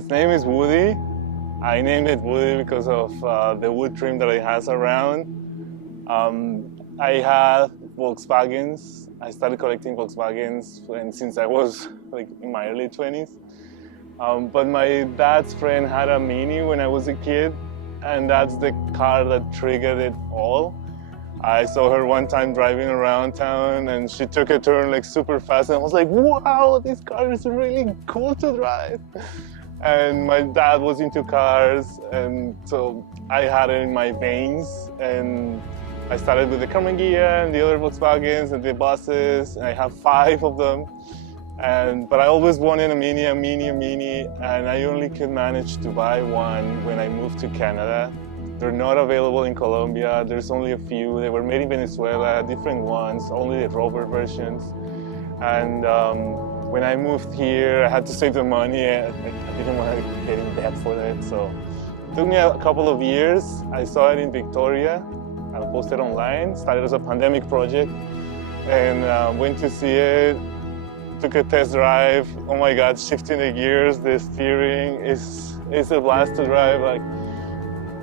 Its name is Woody. I named it Woody because of the wood trim that it has around. I had Volkswagens. I started collecting Volkswagens since I was like in my early 20s. But my dad's friend had a Mini when I was a kid, and that's the car that triggered it all. I saw her one time driving around town and she took a turn like super fast and I was like, wow, this car is really cool to drive. And my dad was into cars, and so I had it in my veins. And I started with the Carmanguia and the other Volkswagens and the buses, and I have 5 of them. But I always wanted a Mini, and I only could manage to buy one when I moved to Canada. They're not available in Colombia. There's only a few. They were made in Venezuela, different ones, only the Rover versions. And when I moved here, I had to save the money. I didn't want to get in debt for it. So it took me a couple of years. I saw it in Victoria. I posted online, started as a pandemic project, and went to see it. Took a test drive. Oh my God, shifting the gears, the steering is a blast to drive. Like,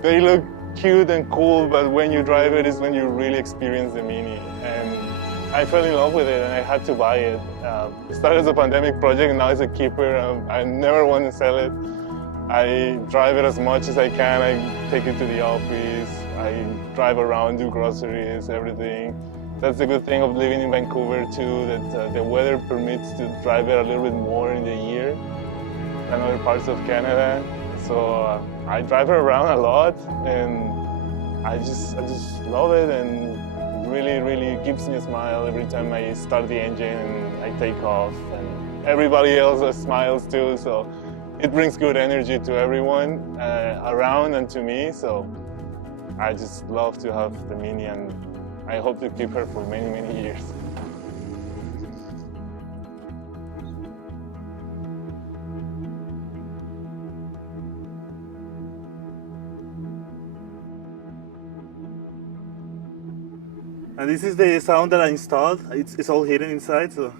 they look cute and cool, but when you drive it is when you really experience the Mini. And I fell in love with it and I had to buy it. It started as a pandemic project and now it's a keeper. I never want to sell it. I drive it as much as I can. I take it to the office. I drive around, do groceries, everything. That's the good thing of living in Vancouver too, that the weather permits to drive it a little bit more in the year than other parts of Canada. So I drive her around a lot, and I just love it, and really gives me a smile every time I start the engine and I take off, and everybody else smiles too. So it brings good energy to everyone around and to me. So I just love to have the Mini, and I hope to keep her for many years. And this is the sound that I installed. It's all hidden inside, so